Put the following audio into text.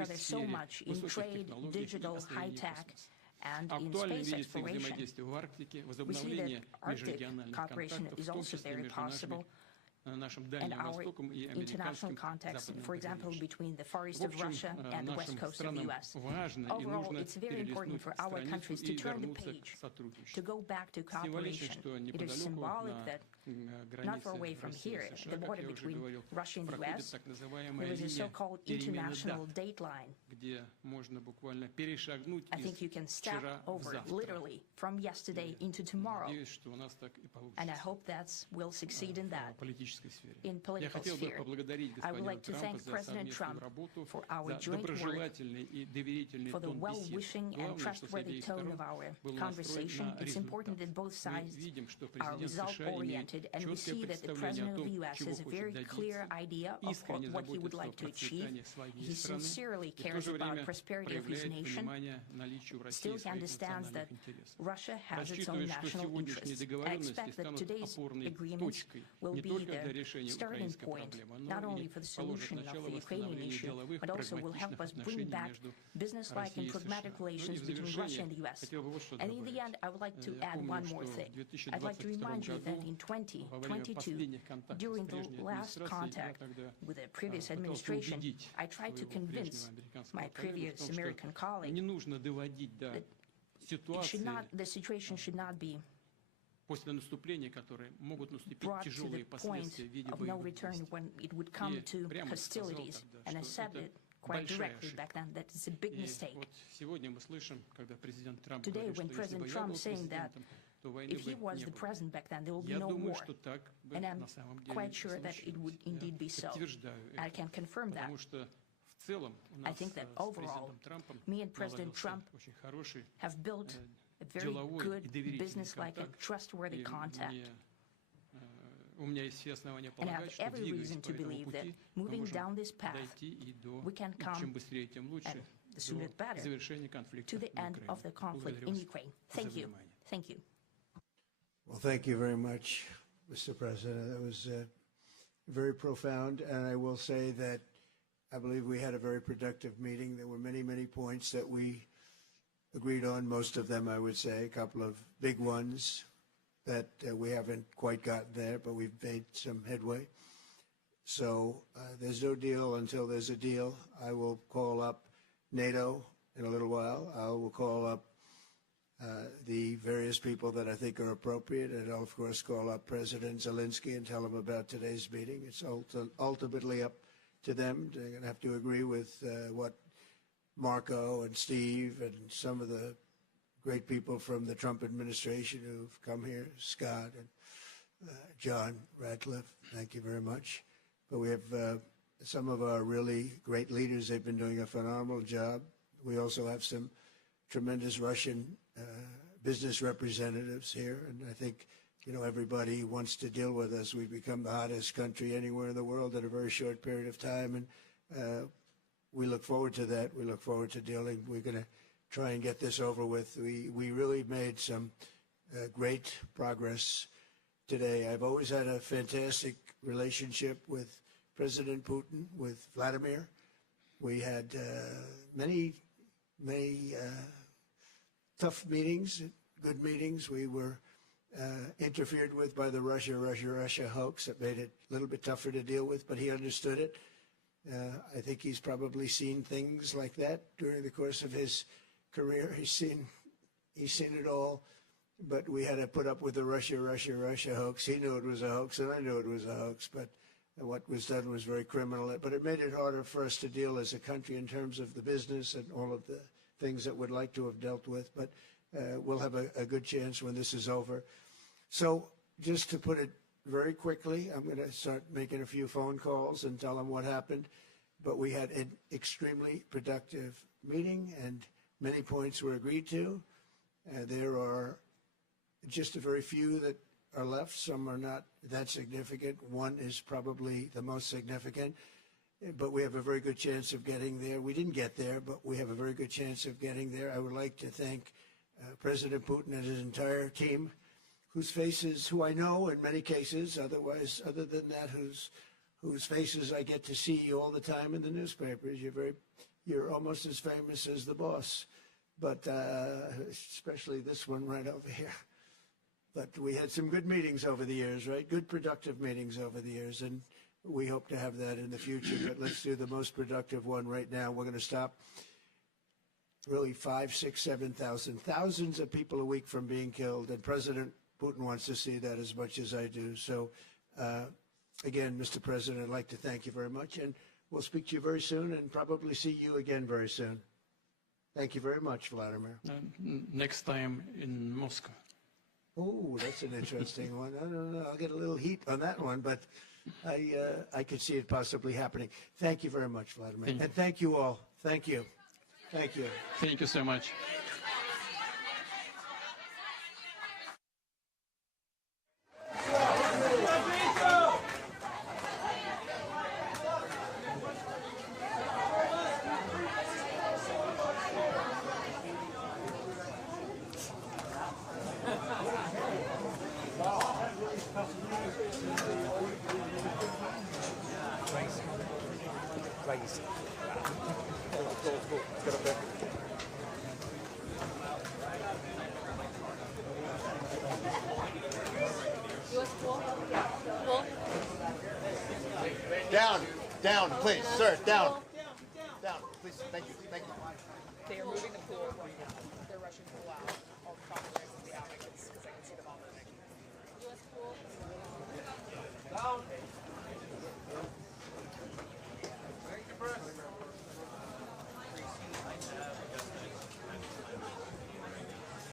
other so much in trade, digital, high-tech, and in space exploration. We see that Arctic cooperation is also very possible, and our international context, for example, between the Far East of Russia and the west coast of the U.S. Overall, it's very important for our countries to turn the page, to go back to cooperation. It is symbolic that not far away from here, the border between Russia and the U.S., there is a so-called international date line. I think you can step over, literally, from yesterday into tomorrow, and I hope that we'll succeed in that. In political sphere, I would like to thank President Trump for our joint work, for the well-wishing and trustworthy tone of our conversation. It's important that both sides are result-oriented, and we see that the President of the U.S. has a very clear idea of what he would like to achieve. He sincerely cares about the prosperity of his nation. Still, he understands that Russia has its own national interests. I expect that today's agreements will be the starting point, not only for the solution of the Ukrainian issue, but also will help us bring back business-like and pragmatic relations between Russia and the U.S. And in the end, I would like to add one more thing. I'd like to remind you that in 2022, during the last contact with the previous administration, I tried to convince my previous American colleague that the situation should not be brought to the point of no return when it would come to hostilities. And I said it quite directly back then that it's a big mistake. Today, when President Trump is saying that if he was the president back then, there will be no war. And I'm quite sure that it would indeed be so. I can confirm that. I think that overall, me and President Trump have built a very good, business-like and trustworthy contact. And I have every reason to believe that moving down this path, we can come, and the sooner the better, to the end of the conflict in Ukraine. Thank you. Thank you. Well, thank you very much, Mr. President. That was very profound, and I will say that I believe we had a very productive meeting. There were many, many points that we agreed on, most of them, I would say, a couple of big ones that we haven't quite gotten there, but we've made some headway. So there's no deal until there's a deal. I will call up NATO in a little while. I will call up the various people that I think are appropriate, and I'll, of course, call up President Zelensky and tell him about today's meeting. It's ultimately up to them. They're going to have to agree with what Marco and Steve and some of the great people from the Trump administration who've come here, Scott and John Radcliffe, thank you very much. But we have some of our really great leaders. They've been doing a phenomenal job. We also have some tremendous Russian business representatives here, and I think, you know, everybody wants to deal with us. We've become the hottest country anywhere in the world in a very short period of time, and we look forward to that. We look forward to dealing. We're going to try and get this over with. We really made some great progress today. I've always had a fantastic relationship with President Putin, with Vladimir. We had many tough meetings, good meetings. We were interfered with by the Russia hoax. That made it a little bit tougher to deal with, but he understood it. I think he's probably seen things like that during the course of his career. He's seen it all, but we had to put up with the Russia hoax. He knew it was a hoax, and I knew it was a hoax, but what was done was very criminal. But it made it harder for us to deal as a country in terms of the business and all of the things that we'd like to have dealt with. But we'll have a good chance when this is over. So just to put it very quickly, I'm going to start making a few phone calls and tell them what happened. But we had an extremely productive meeting, and many points were agreed to. There are just a very few that are left. Some are not that significant. One is probably the most significant, but we have a very good chance of getting there. We didn't get there, but we have a very good chance of getting there. I would like to thank President Putin and his entire team, who I know in many cases, other than that, whose faces I get to see all the time in the newspapers. You're very you're almost as famous as the boss, but especially this one right over here. But we had some good meetings over the years, right? Good, productive meetings over the years, and we hope to have that in the future. But let's do the most productive one right now. We're going to stop really 5, 6, 7,000, thousands of people a week from being killed, and President Putin wants to see that as much as I do. So, again, Mr. President, I'd like to thank you very much, and we'll speak to you very soon and probably see you again very soon. Thank you very much, Vladimir. Next time in Moscow. Oh, that's an interesting one. I don't know. I'll get a little heat on that one, but I could see it possibly happening. Thank you very much, Vladimir. And thank you all. Thank you. Thank you. Thank you so much. Down, please, sir, down. Down, please, thank you, thank you. They are moving the pool.